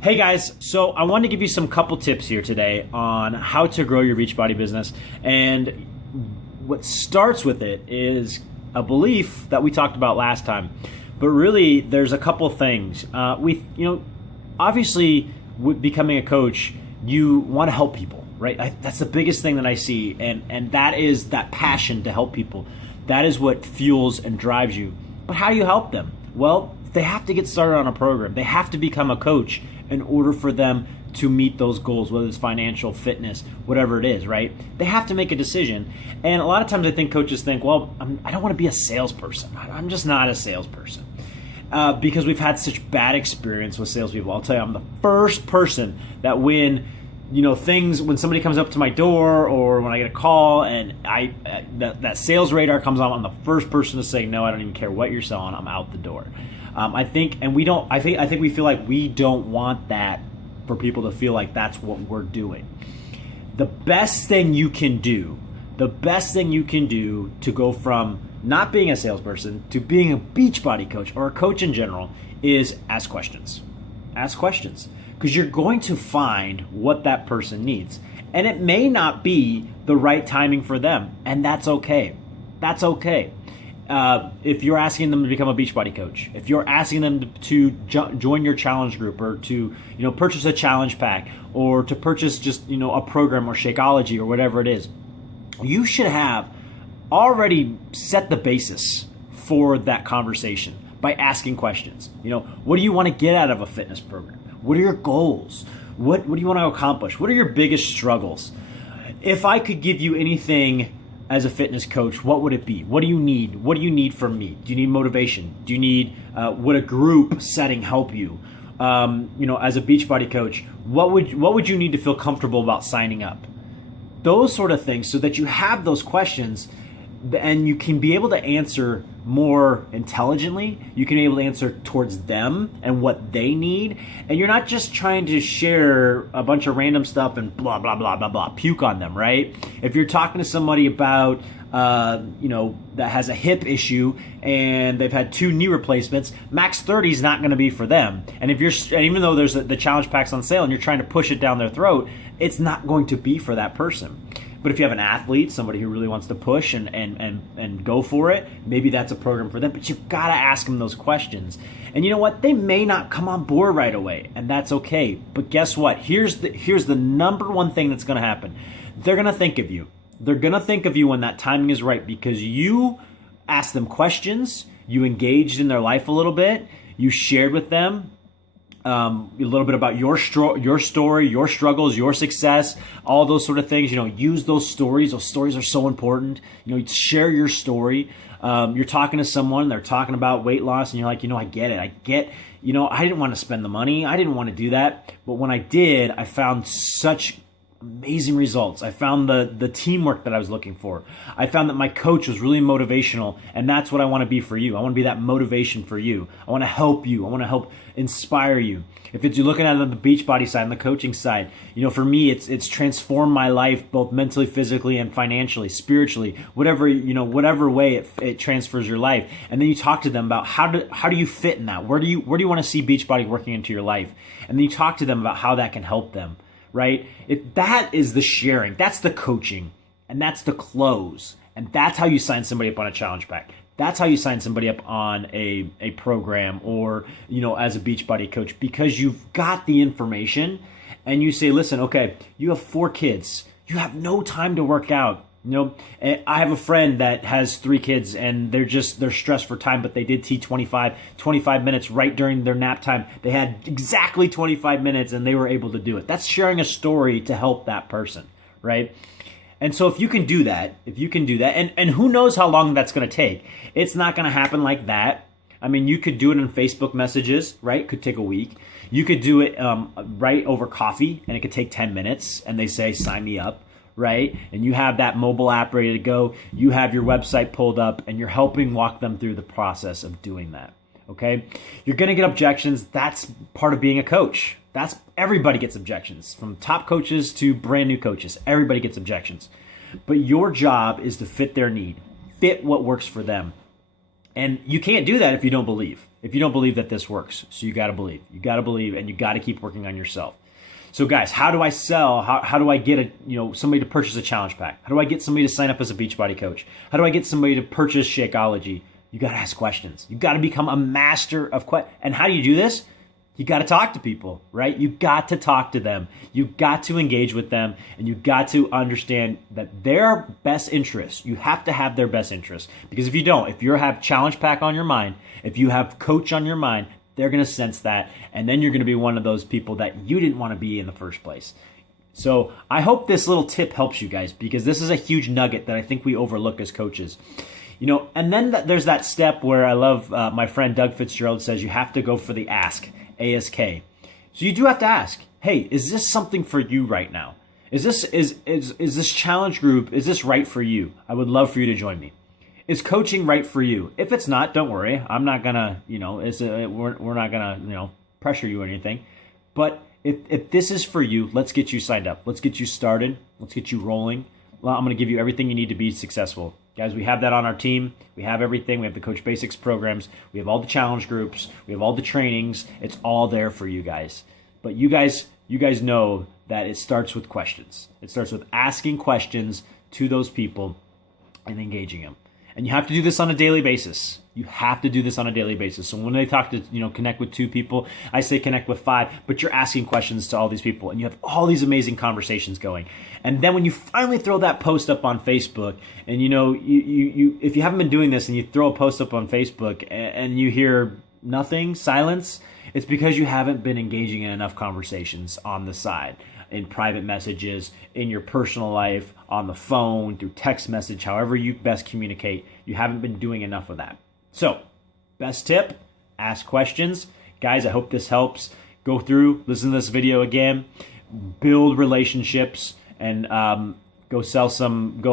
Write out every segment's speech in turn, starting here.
Hey guys, so I wanted to give you some couple tips here today on how to grow your Beachbody business. And what starts with it is a belief that we talked about last time. But really, there's a couple things. Obviously, with becoming a coach, you want to help people, right? That's the biggest thing that I see, and that is that passion to help people. That is what fuels and drives you. But how do you help them? Well, they have to get started on a program. They have to become a coach in order for them to meet those goals, whether it's financial, fitness, whatever it is, right? They have to make a decision. And a lot of times I think coaches think, well, I don't want to be a salesperson. I'm just not a salesperson. Because we've had such bad experience with salespeople. I'll tell you, I'm the first person that when somebody comes up to my door or when I get a call and that sales radar comes on, I'm the first person to say, no, I don't even care what you're selling. I'm out the door. I think we feel like we don't want that for people to feel like that's what we're doing. The best thing you can do to go from not being a salesperson to being a Beachbody coach or a coach in general is ask questions. Ask questions, because you're going to find what that person needs. And it may not be the right timing for them, and that's okay. That's okay. If you're asking them to become a Beachbody coach, if you're asking them to join your challenge group or to purchase a challenge pack or to purchase just a program or Shakeology or whatever it is, you should have already set the basis for that conversation by asking questions. What do you want to get out of a fitness program? What are your goals? What do you want to accomplish? What are your biggest struggles? If I could give you anything as a fitness coach, what would it be? What do you need? What do you need from me? Do you need motivation? Do you need, would a group setting help you? As a Beachbody coach, what would you need to feel comfortable about signing up? Those sort of things, so that you have those questions and you can be able to answer more intelligently. You can be able to answer towards them and what they need. And you're not just trying to share a bunch of random stuff and blah, blah, blah, blah, blah, puke on them, right? If you're talking to somebody about, that has a hip issue and they've had 2 knee replacements, max 30 is not going to be for them. And even though there's the challenge packs on sale and you're trying to push it down their throat, it's not going to be for that person. But if you have an athlete, somebody who really wants to push and go for it, maybe that's a program for them. But you've got to ask them those questions. And you know what? They may not come on board right away, and that's okay. But guess what? Here's the number one thing that's going to happen. They're going to think of you. They're going to think of you when that timing is right, because you asked them questions, you engaged in their life a little bit, you shared with them a little bit about your story, your struggles, your success, all those sort of things. Use those stories. Those stories are so important. Share your story. You're talking to someone, they're talking about weight loss, and you're like, I get it. I didn't want to spend the money. I didn't want to do that. But when I did, I found such amazing results. I found the teamwork that I was looking for. I found that my coach was really motivational, and that's what I want to be for you. I want to be that motivation for you. I want to help you. I want to help inspire you. If you're looking at it on the Beachbody side and the coaching side, for me, it's transformed my life both mentally, physically, and financially, spiritually, whatever way it transfers your life. And then you talk to them about how do you fit in that? Where do you want to see Beachbody working into your life? And then you talk to them about how that can help them. Right? That is the sharing. That's the coaching. And that's the close. And that's how you sign somebody up on a challenge pack. That's how you sign somebody up on a program or, as a Beachbody coach, because you've got the information and you say, listen, okay, you have 4 kids. You have no time to work out. I have a friend that has 3 kids and they're stressed for time, but they did T25 minutes right during their nap time. They had exactly 25 minutes and they were able to do it. That's sharing a story to help that person, right? And so if you can do that, and who knows how long that's going to take. It's not going to happen like that. I mean, you could do it in Facebook messages, right? It could take a week. You could do it right over coffee and it could take 10 minutes and they say, sign me up. Right? And you have that mobile app ready to go. You have your website pulled up and you're helping walk them through the process of doing that. Okay? You're going to get objections. That's part of being a coach. Everybody gets objections, from top coaches to brand new coaches. Everybody gets objections. But your job is to fit their need, fit what works for them. And you can't do that if you don't believe. if you don't believe that this works. So you got to believe. You got to believe, and you got to keep working on yourself. So guys, how do I sell? How do I get somebody to purchase a challenge pack? How do I get somebody to sign up as a Beachbody coach? How do I get somebody to purchase Shakeology? You got to ask questions. You got to become a master of questions. And how do you do this? You got to talk to people, right? You got to talk to them. You got to engage with them, and you got to understand that their best interests, you have to have their best interests. Because if you don't, if you have challenge pack on your mind, if you have coach on your mind, they're going to sense that, and then you're going to be one of those people that you didn't want to be in the first place. So I hope this little tip helps you guys, because this is a huge nugget that I think we overlook as coaches. And then there's that step where I love my friend Doug Fitzgerald says you have to go for the ask. ASK. So you do have to ask, hey, is this something for you right now? Is this challenge group, is this right for you? I would love for you to join me. Is coaching right for you? If it's not, don't worry. I'm not gonna, we're not gonna, pressure you or anything. But if this is for you, let's get you signed up. Let's get you started. Let's get you rolling. Well, I'm gonna give you everything you need to be successful. Guys, we have that on our team. We have everything. We have the Coach Basics programs. We have all the challenge groups. We have all the trainings. It's all there for you guys. But you guys know that it starts with questions. It starts with asking questions to those people and engaging them. And you have to do this on a daily basis. You have to do this on a daily basis. So when they talk to, connect with 2 people, I say connect with 5, but you're asking questions to all these people, and you have all these amazing conversations going. And then when you finally throw that post up on Facebook, and you if you haven't been doing this and you throw a post up on Facebook and you hear nothing, silence, it's because you haven't been engaging in enough conversations on the side, in private messages, in your personal life, on the phone, through text message, however you best communicate. You haven't been doing enough of that. So, best tip, ask questions. Guys, I hope this helps. Go through, listen to this video again, build relationships, and go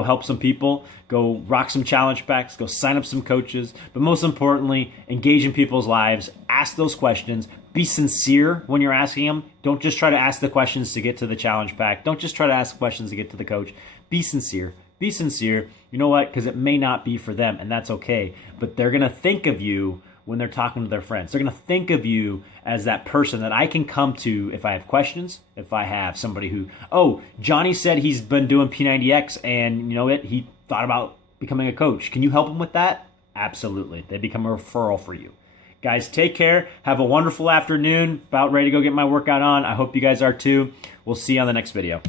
help some people, go rock some challenge packs, go sign up some coaches, but most importantly, engage in people's lives, ask those questions, be sincere when you're asking them. Don't just try to ask the questions to get to the challenge pack. Don't just try to ask questions to get to the coach. Be sincere. Be sincere. You know what? Because it may not be for them, and that's okay. But they're going to think of you when they're talking to their friends. They're going to think of you as that person that I can come to if I have questions, if I have somebody who, Johnny said he's been doing P90X, and he thought about becoming a coach. Can you help him with that? Absolutely. They become a referral for you. Guys, take care. Have a wonderful afternoon. About ready to go get my workout on. I hope you guys are too. We'll see you on the next video.